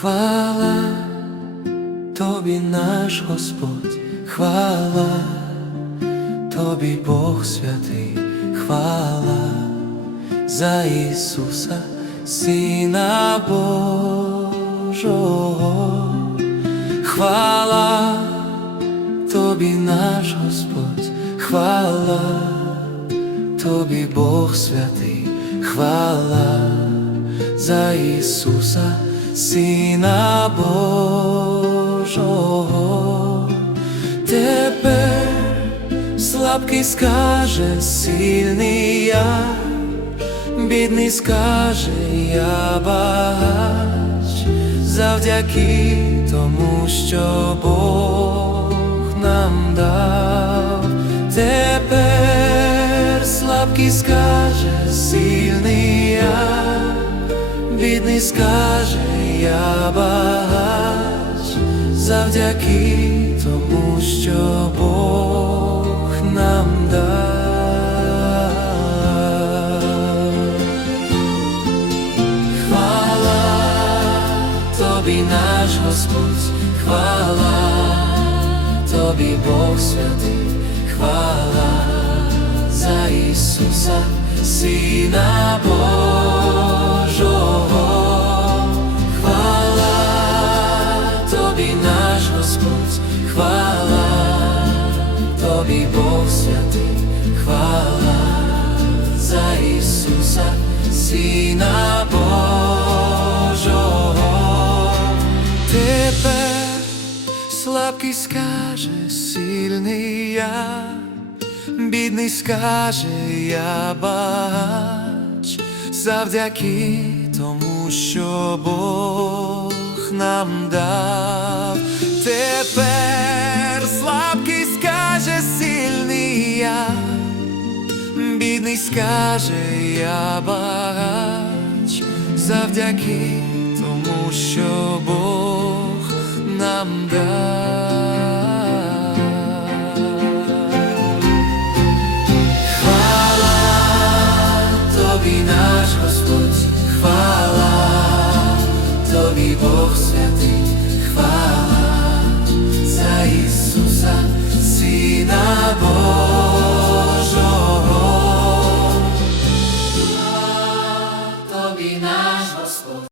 Хвала тобі наш Господь, хвала, тобі Бог святий, хвала за Ісуса, Сина Божого, хвала тобі наш Господь, хвала, тобі Бог святий, хвала за Ісуса, Сина Божого, тепер слабкий скаже, сильний я, бідний скаже, я багач, завдяки тому, що Бог нам дав, тепер слабкий скаже, сильний я, бідний скаже, я багач, завдяки тому, що Бог нам дав. Хвала тобі наш Господь, хвала тобі Бог святий, хвала за Ісуса, Сина Божого, тобі Бог святий, хвала за Ісуса, Сина Божого. Тепер слабкий скаже, сильний я, бідний скаже, я багач, завдяки тому, що Бог нам дав. Тепер бідний скаже, я багач, завдяки тому, що Бог.